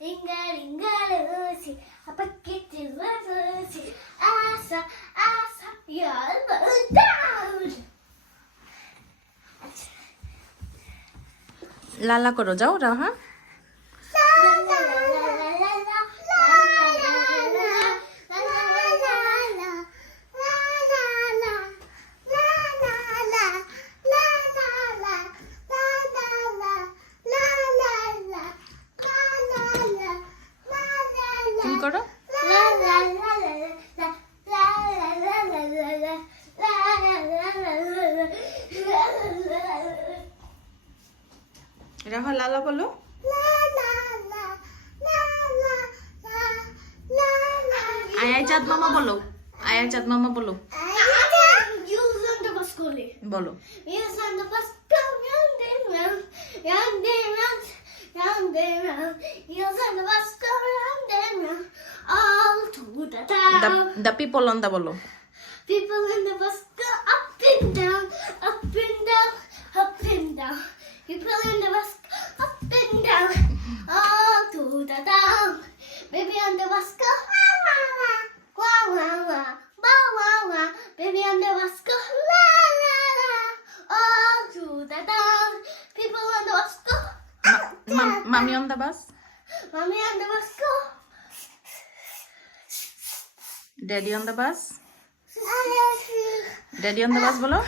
Lucy, a bucket to Lucy, Asa, you're down. লালা করো যাও রাহা তুমি করো রাহা লালা বলো আয়া চাঁদ মামা বলো আয়া চাঁদ মামা বলো বলো Round and round, heels on the bus go round and round, all to the town. the people on the বলো People in the bus go up and down, up and down, up and down. People in the bus go up and down, all to the town. Baby on the bus go wah wah wah, wah wah wah, wah wah wah. Baby on the bus go la la la, all to the town. People on the bus go. Mommy on the bus Mommy on the bus go. Daddy on the bus I love you. Daddy on the bus bolo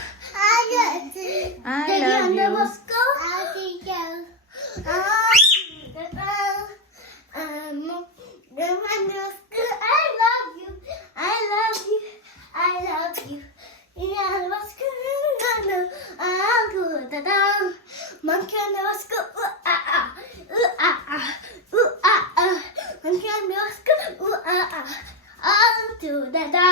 I love you. I Daddy love on the you bus go. I think you. I love you. I love you. I love you. Yeah, the bus go. I'll go to town. Monkey on the bus go. Monkey on the bus go. All to the town.